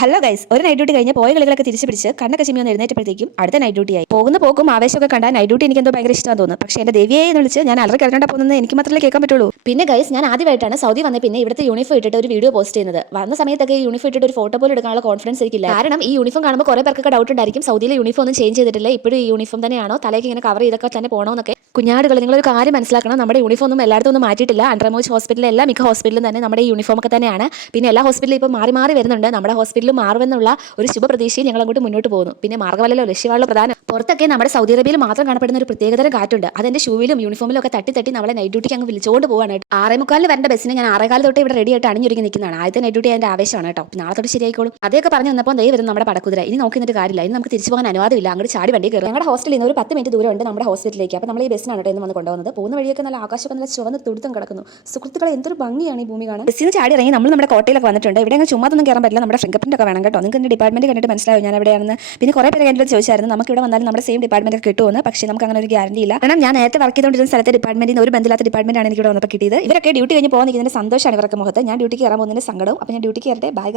Hello guys ഒരു night duty കഴിഞ്ഞ് പോയ കളികളൊക്കെ തിരിച്ചു പിടിച്ച് കണ്ണൊക്കെ ചിമ്മി ഒന്ന് എഴുന്നേറ്റപ്പോഴത്തേക്കും അടുത്ത നൈറ്റ് ഡ്യൂട്ടി ആയി. പോകുന്ന പോക്കും ആവേശമൊക്കെ കണ്ടാൽ നൈറ്റ് ഡ്യൂട്ടി എനിക്ക് എന്തോ ഭയങ്കര ഇഷ്ടമാണ് തോന്നുന്നു. പക്ഷേ എന്റെ ദേവിയെ എന്ന് വിളിച്ച് ഞാൻ അലറി കിടക്കേണ്ട പോകുന്നത് എനിക്ക് മാത്രമേ കേൾക്കാൻ പറ്റുള്ളൂ. പിന്നെ ഗൈസ് ഞാൻ ആദ്യമായിട്ടാണ് സൗദി വന്ന പിന്നെ ഇവിടുത്തെ യൂണിഫോം ഇട്ടിട്ട് ഒരു വീഡിയോ പോസ്റ്റ് ചെയ്യുന്നത്. വന്ന സമയത്തൊക്കെ ഈ യൂണിഫോം ഇട്ടിട്ട് ഒരു ഫോട്ടോ പോലും എടുക്കാനുള്ള കോൺഫിഡൻസ് എനിക്കില്ല. കാരണം ഈ യൂണിഫോം കാണുമ്പോൾ കുറെ പേർക്കൊക്കെ ഡൗട്ട് ഉണ്ടായിരിക്കും. സൗദിയിലെ യൂണിഫോം ഒന്നും ചേഞ്ച് ചെയ്തിട്ടില്ല. ഇപ്പോഴും ഈ യൂണിഫോം തന്നെയാണോ? തലേക്ക് ഇങ്ങനെ കവർ ചെയ്തൊക്കെ തന്നെ പോകണമെന്നൊക്കെ കുഞ്ഞാടുകൾ നിങ്ങളൊരു കാര്യം മനസ്സിലാക്കണം. നമ്മുടെ യൂണിഫോം ഒന്നും എല്ലായിടത്തും ഒന്നും മാറ്റിയിട്ടില്ല. അണ്ടർമോജ് ഹോസ്പിറ്റലിൽ എല്ലാ മിക്ക ഹോസ്പിറ്റലും തന്നെ നമ്മുടെ യൂണിഫോം ഒക്കെ തന്നെയാണ്. പിന്നെ എല്ലാ ഹോസ്പിറ്റലും ഇപ്പോൾ മാറി മാറി വരുന്നുണ്ട്. നമ്മുടെ ഹോസ്പിറ്റലും മാറുമെന്നുള്ള ഒരു ശുഭപ്രതീക്ഷയിൽ ഞങ്ങൾ അങ്ങോട്ട് മുന്നോട്ട് പോകുന്നു. പിന്നെ മാർഗമല്ലല്ലോ ലക്ഷ്യമാണല്ലോ പ്രധാനം പുറത്തൊക്കെ നമ്മുടെ സൗദി അറേബ്യയിൽ മാത്രം കാണപ്പെടുന്ന ഒരു പ്രത്യേകതരം കാറ്റുണ്ട്. അതെന്റെ ഷൂവിലും യൂണിഫോമിലും ഒക്കെ തട്ടി തട്ടി നമ്മളെ നൈറ്റ് ഡ്യൂട്ടിക്ക് അങ്ങ് വിളിച്ചുകൊണ്ട് കേട്ടോ. ആറേ മുക്കാലിൽ വരേണ്ട ബസ്സിന് ഞാൻ ആറേകാലം തൊട്ട് ഇവിടെ റെഡി ആയിട്ട് അണിഞ്ഞൊരുങ്ങി നിൽക്കുന്നതാണ്. ആദ്യത്തെ നൈറ്റ് ഡ്യൂട്ടി അതിന്റെ ആവേശമാണ് കേട്ടോ. നാളെ തൊട്ട് ശരിയായിക്കോളും. അതൊക്കെ പറഞ്ഞു വന്നപ്പോൾ ദൈവം വരുന്ന നമ്മുടെ പടക്കുതിര. ഇനി നോക്കി നിന്നിട്ട് കാര്യമില്ല. ഇനി നമുക്ക് തിരിച്ചു പോകാൻ അനുവാദമില്ല. അങ്ങോട്ട് ചാടി വണ്ടി കയറും. ഞങ്ങളുടെ ഹോസ്റ്റലിൽ നിന്ന് ഒരു പത്ത് മിനിറ്റ് ദൂരമുണ്ട് നമ്മുടെ ഹോസ്പിറ്റലിലേക്ക് അപ്പോൾ നമ്മൾ ഈ ബസ്സിനാണ് കേട്ടോ ഇന്ന് വന്ന് കൊണ്ടുപോകുന്നത്. പോകുന്ന വഴിയൊക്കെ നല്ല ആകാശമൊക്കെ നല്ല ചുവന്ന് തുടുത്തും കിടക്കുന്നു. സുഹൃത്തുക്കളെ എന്തൊരു ഭംഗിയാണ് ഈ ഭൂമി കാണാൻ ബസ്സിന് ചാടി ഇറങ്ങി നമ്മൾ നമ്മുടെ കോട്ടയിലൊക്കെ വന്നിട്ടുണ്ട്. ഇവിടെ ചുമ്മാ ചുമ്മാതൊന്നും കയറാൻ പറ്റില്ല. നമ്മുടെ ഫിംഗർ പ്രിന്റ് ഒക്കെ വേണം കേട്ടോ. നിങ്ങൾക്ക് എന്റെ ഡിപ്പാർട്ട്മെന്റ് കണ്ടിട്ട് മനസ്സിലാവും ഞാൻ എവിടെയാണെന്ന്. പിന്നെ കുറേ പേര് എന്റെ ചോദിച്ചായിരുന്നു. നമുക്ക് ഇവിടെ വന്നാലും നമ്മുടെ സെയിം ഡിപ്പാർട്ട്മെന്റ് കിട്ടുമെന്ന് പക്ഷേ നമുക്ക് അങ്ങനെ ഒരു ഗ്യാരണ്ടി ഇല്ല. കാരണം ഞാൻ നേരത്തെ വർക്ക് ചെയ്തുകൊണ്ടിരുന്ന സ്ഥലത്തെ ഡിപ്പാർട്ട്മെന്റിൽ നിന്ന് ഒരു ബന്ധമില്ലാത്ത ഡിപ്പാർട്ട്മെന്റ് ആണ് എനിക്ക് ഇവിടെ വന്നപ്പോൾ കിട്ടിയത്. ഇവരൊക്കെ ഡ്യൂട്ടി കഴിഞ്ഞ് പോകുന്നതിന് സന്തോഷമാണ് ഇവർക്ക് മുഖത്ത്. ഞാൻ ഡ്യൂട്ടിക്ക് കയറാൻ പോകുന്നതിന് സങ്കടവും. അപ്പോൾ ഞാൻ ഡ്യൂട്ടിക്ക് കയറട്ടെ. ബൈ